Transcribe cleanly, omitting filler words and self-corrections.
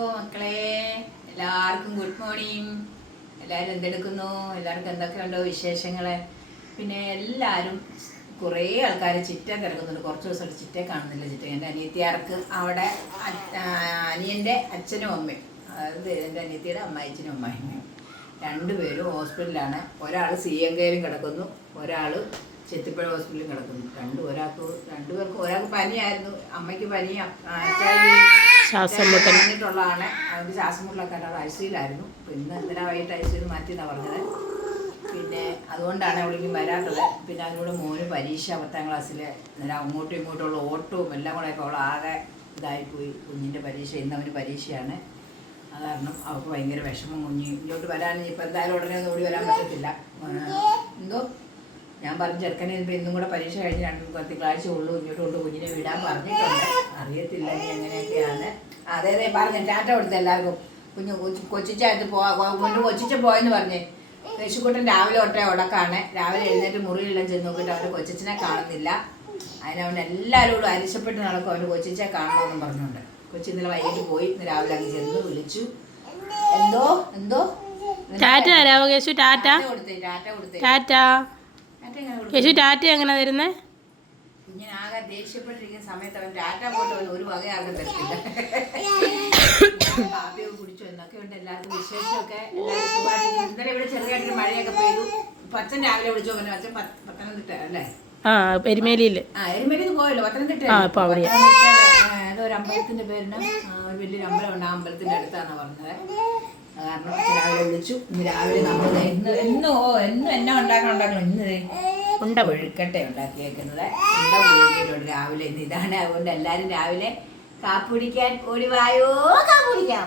മക്കളെ എല്ലാവർക്കും good morning. എല്ലാവരും എന്തെടുക്കുന്നു? എല്ലാവർക്കും എന്തൊക്കെയുണ്ടോ വിശേഷങ്ങൾ? പിന്നെ എല്ലാവരും കുറേ ആൾക്കാർ ചിറ്റ കിടക്കുന്നുണ്ട്. കുറച്ച് ദിവസമായിട്ട് ചിറ്റയെ കാണുന്നില്ല. ചിറ്റ എൻ്റെ അനിയത്തിയാർക്ക് അവിടെ അനിയൻ്റെ അച്ഛനും അമ്മയും, അതായത് എൻ്റെ അനിയത്തിയുടെ അമ്മായിച്ചനും അമ്മായിമ്മയും രണ്ടുപേരും ഹോസ്പിറ്റലിലാണ്. ഒരാൾ CM കിടക്കുന്നു, ഒരാൾ ചെത്തിപ്പുഴ ഹോസ്പിറ്റലിൽ കിടക്കുന്നു. രണ്ടുപേർക്കും ഒരാൾക്ക് പനിയായിരുന്നു, അമ്മയ്ക്ക് പനി, ശ്വാസം മുട്ടലിട്ടുള്ളതാണ്. അവർക്ക് ശ്വാസം മുട്ടലൊക്കെ അവിടെ ICUലായിരുന്നു. പിന്നെ ഇന്നലെ വൈകിട്ട് ICU മാറ്റിയെന്നാണ് പറഞ്ഞത്. പിന്നെ അതുകൊണ്ടാണ് അവൾക്ക് വരാത്തത്. പിന്നെ അതിലൂടെ മോന് പരീക്ഷ 10ാം ക്ലാസ്സിൽ. ഇന്നലെ അങ്ങോട്ടും ഇങ്ങോട്ടുള്ള ഓട്ടവും എല്ലാം കൂടെ ഒക്കെ അവൾ ആകെ ഇതായിപ്പോയി. കുഞ്ഞിൻ്റെ പരീക്ഷ ഇന്നവന് പരീക്ഷയാണ്. അത് കാരണം അവൾക്ക് ഭയങ്കര വിഷമം. ഇങ്ങോട്ട് വരാൻ ഇപ്പം എന്തായാലും ഉടനെ ഒന്നും ഓടി വരാൻ പറ്റത്തില്ല. എന്തോ ഞാൻ പറഞ്ഞു ചെറുക്കനെ ഇപ്പം ഇന്നും കൂടെ പരീക്ഷ കഴിഞ്ഞ് 2 തിങ്കളാഴ്ച ഉള്ളൂ, ഇങ്ങോട്ട് കൊണ്ട് കുഞ്ഞിനെ വിടാൻ പറഞ്ഞിട്ടുണ്ട്. അറിയത്തില്ല ഇനി എങ്ങനെയൊക്കെയാണ്. അതെ പറഞ്ഞു ടാറ്റ കൊടുത്ത് എല്ലാവർക്കും. കൊച്ചിച്ചായിട്ട് മുന്നേ കൊച്ചിച്ച പോയെന്ന് പറഞ്ഞേ. യേശുക്കുട്ടൻ രാവിലെ തൊട്ടേ ഉടക്കാണ്. രാവിലെ എഴുന്നേറ്റ് മുറിയിലെല്ലാം ചെന്ന് നോക്കിയിട്ട് അവൻ്റെ കൊച്ചിനെ കാണുന്നില്ല. അതിനവൻ എല്ലാവരോടും അരിശപ്പെട്ട് നടക്കും അവൻ്റെ കൊച്ചിച്ചെ കാണണമെന്നും പറഞ്ഞുകൊണ്ട്. കൊച്ചി ഇന്നലെ വൈകിട്ട് പോയി. ഇന്ന് രാവിലെ അങ്ങ് ചെന്ന് വിളിച്ചു. എന്തോ ടാറ്റ തരാവോ കേശു? ടാറ്റ കൊടുത്തേ ടാറ്റ കേശു. ടാറ്റ എങ്ങനെ തരുന്നേ? കുഞ്ഞിനാകെ ദേഷ്യപ്പെട്ടിരിക്കുന്ന സമയത്ത് അവൻ ടാറ്റ പോയിട്ട് അവൻ ഒരു വകയാകെ തരത്തില്ല. കാപ്പിയൊക്കെ കുടിച്ചു എന്നൊക്കെ ഉണ്ട്. എല്ലാവർക്കും വിശേഷമൊക്കെ. എല്ലാവരും സുഖമായിട്ടിരിക്കും. ഇന്നലെ ഇവിടെ ചെറുതായിട്ടൊരു മഴയൊക്കെ പെയ്തു. അച്ഛൻ രാവിലെ വിളിച്ചു പറഞ്ഞു. അച്ഛൻ പത്തനംതിട്ട അല്ലേ? എരുമേലിയിൽ. എരുമേലിന്ന് പോയല്ലോ. പത്തനംതിട്ട ഏതൊരു അമ്പലത്തിന്റെ പേരിന് ഒരു വലിയൊരു അമ്പലമുണ്ട്. ആ അമ്പലത്തിന്റെ അടുത്താന്ന് പറഞ്ഞത്. കാരണം രാവിലെ വിളിച്ചു. ഇന്ന് രാവിലെ നമ്മൾ എന്നും എന്നാ ഉണ്ടാക്കണം. ഇന്ന് ഉണ്ട പുഴുക്കട്ടെ ഉണ്ടാക്കിയേക്കുന്നത്. ഉണ്ട പുഴുക്കിയിട്ടുണ്ട് രാവിലെ. ഇന്ന് ഇതാണ്. അതുകൊണ്ട് എല്ലാവരും രാവിലെ കാപ്പി കുടിക്കാൻ ഓടി വായോ, കാപ്പി കുടിക്കാം.